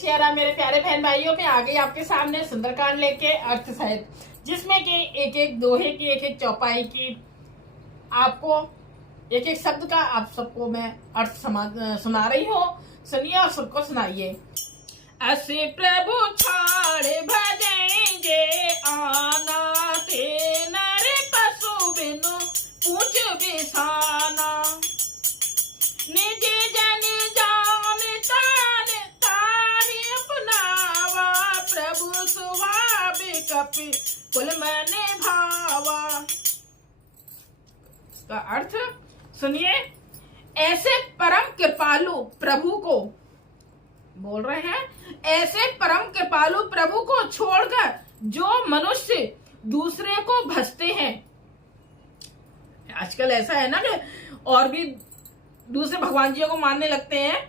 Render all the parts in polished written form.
शेरा मेरे प्यारे बहन भाइयों में आ गई आपके सामने सुंदरकांड लेके अर्थ सहित, जिसमें कि एक एक दोहे की एक एक चौपाई की आपको एक एक शब्द का आप सबको मैं अर्थ सुना रही हूँ। सुनिए और सबको सुनाइए। असे प्रभु छाड़ भजेंगे आना ते नर पशु बिनु पूछ बिसाना, निज जन जान तान ताहि अपनावा, प्रभु स्वाभाविक कपि कुल मन भावा। इसका अर्थ सुनिए। ऐसे परम कृपालु प्रभु को बोल रहे हैं, ऐसे परम कृपालु प्रभु को छोड़कर जो मनुष्य दूसरे को भजते हैं। आजकल ऐसा है ना कि और भी दूसरे भगवान जी को मानने लगते हैं,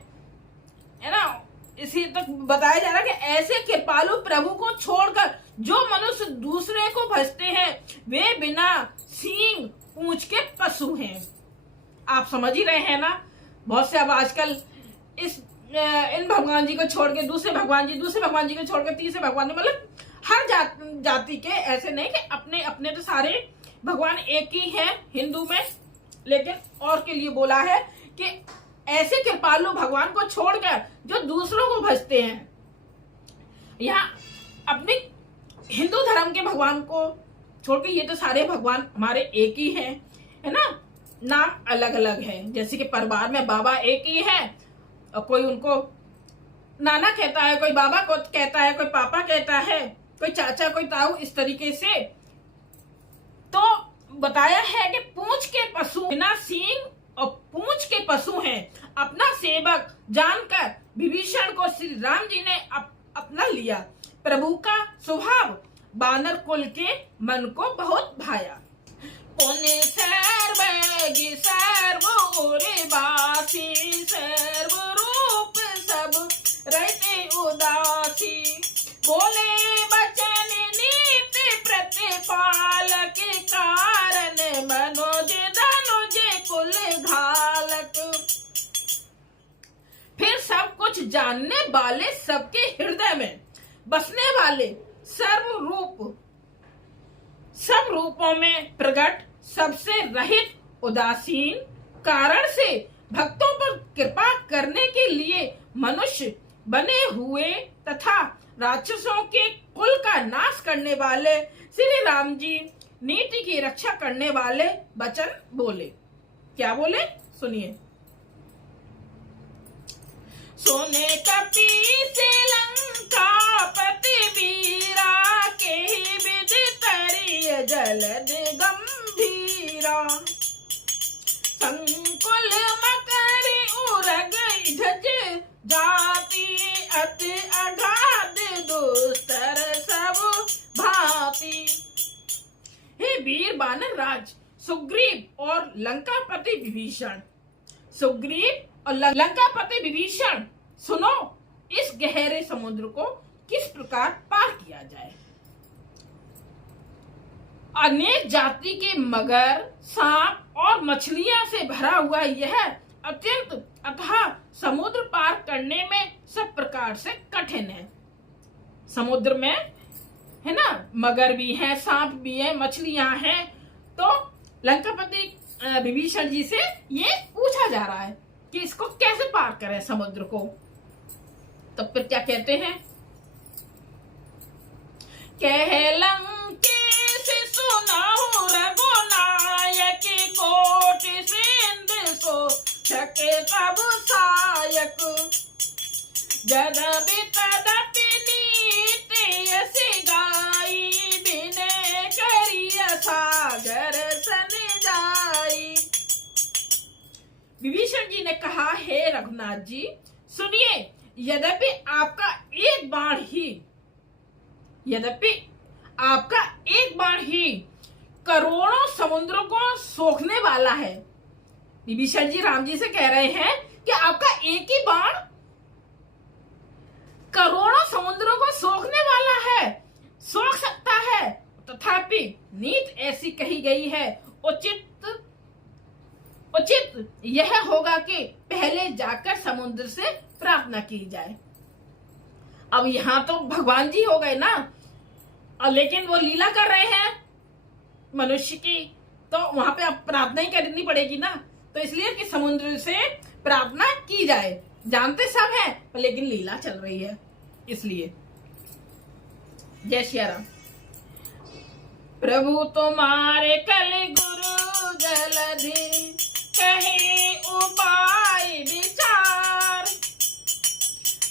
है ना। इसी तक बताया जा रहा है कि ऐसे कृपालु प्रभु को छोड़कर जो मनुष्य दूसरे को भजते हैं वे बिना सींग पूंछ के पशु हैं। आप समझ ही रहे हैं ना। बहुत से अब आजकल इन भगवान जी को छोड़ के दूसरे भगवान जी को छोड़ के तीसरे भगवान जी, मतलब हर जाति के, ऐसे नहीं कि अपने अपने तो सारे भगवान एक ही हैं हिंदू में, लेकिन और के लिए बोला है कि ऐसे कृपालु भगवान को छोड़कर जो दूसरों को भजते हैं। यहाँ अपने हिंदू धर्म के भगवान को छोड़ के ये तो सारे भगवान हमारे एक ही हैं, है ना। नाम अलग अलग है, जैसे कि परिवार में बाबा एक ही है और कोई उनको नाना कहता है, कोई बाबा को कहता है, कोई पापा कहता है, कोई चाचा, कोई ताऊ, इस तरीके से। तो बताया है कि पूंछ के पशु बिना सींग और पूंछ के पशु हैं। अपना सेवक जानकर विभीषण को श्री राम जी ने अपना लिया। प्रभु का स्वभाव बानर कुल के मन को बहुत भाया। पुण्य सर्वज्ञ सर्वोरवासी, सर्व रूप सब रहते उदासी, बोले बचन नीति प्रतिपालक, कारण मनोज धनुज कुल घालक। फिर सब कुछ जानने वाले, सबके हृदय में बसने वाले, सब रूपों में प्रकट, सबसे रहित, उदासीन, कारण से भक्तों पर कृपा करने के लिए मनुष्य बने हुए तथा राक्षसों के कुल का नाश करने वाले श्री राम जी नीति की रक्षा करने वाले वचन बोले। क्या बोले सुनिए। सोने कपि से लंका पति वीरा, के विद तरिय जलद गंभीरा, संकुल मकर उरग झज जाति, अति अगाध दुस्तर सब भांति। हे वीर बानर राज सुग्रीव और लंकापति विभीषण, सुग्रीव और लंकापति विभीषण, सुनो इस गहरे समुद्र को किस प्रकार पार किया जाए। अनेक जाति के मगर, सांप और मछलियां से भरा हुआ यह अत्यंत अथाह समुद्र पार करने में सब प्रकार से कठिन है। समुद्र में, है ना, मगर भी है, सांप भी है, मछलियां हैं। तो लंकापति विभीषण जी से ये पूछा जा रहा है कि इसको कैसे पार करें समुद्र को। तो फिर क्या कहते हैं। कह लंकेश सुनाहु रघुनायक, कोट सिंध सो छके तब सायक, जदपि तदपि नीति यसी गाई, बिने करिय सागर सन जाई। विभीषण जी ने कहा, हे रघुनाथ जी सुनिए, यद्यपि आपका एक बाण ही करोड़ों समुद्रों को सोखने वाला है। विभीषण जी राम जी से कह रहे हैं कि आपका एक ही बाण करोड़ों समुद्रों को सोखने वाला है, सोख सकता है। तथापि नीत ऐसी कही गई है, उचित यह होगा कि पहले जाकर समुद्र से प्रार्थना की जाए। अब यहाँ तो भगवान जी हो गए ना, और लेकिन वो लीला कर रहे हैं मनुष्य की, तो वहां पे अब प्रार्थना ही करनी पड़ेगी ना। तो इसलिए कि समुद्र से प्रार्थना की जाए, जानते सब है, लेकिन लीला चल रही है इसलिए। जय श्री राम। प्रभु तुम्हारे कलि गुरु जलधि, कहे उपाय विचार,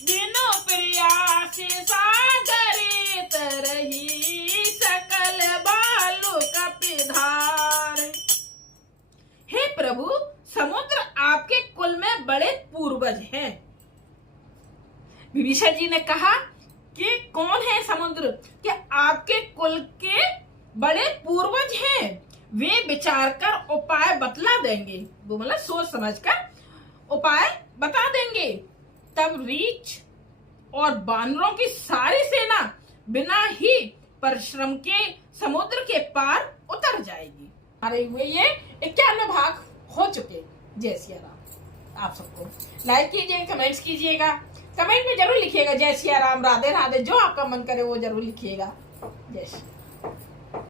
बिनु प्रयास सागरे तरही, सकल बालु कपिधार। हे प्रभु, समुद्र आपके कुल में बड़े पूर्वज हैं। विभीषण जी ने कहा कि कौन है समुद्र, कि आपके कुल के बड़े पूर्वज हैं, वे विचार कर उपाय बतला देंगे। वो मतलब सोच समझ कर उपाय बता देंगे। तब रीछ और बानरों की सारी सेना बिना ही परिश्रम के समुद्र के पार उतर जाएगी। हमारे हुए ये 51 भाग हो चुके। जय श्री राम। आप सबको लाइक कीजिए, कमेंट्स कीजिएगा, कमेंट में जरूर लिखिएगा जय श्री राम, राधे राधे, जो आपका मन करे वो जरूर लिखिएगा। जय श्री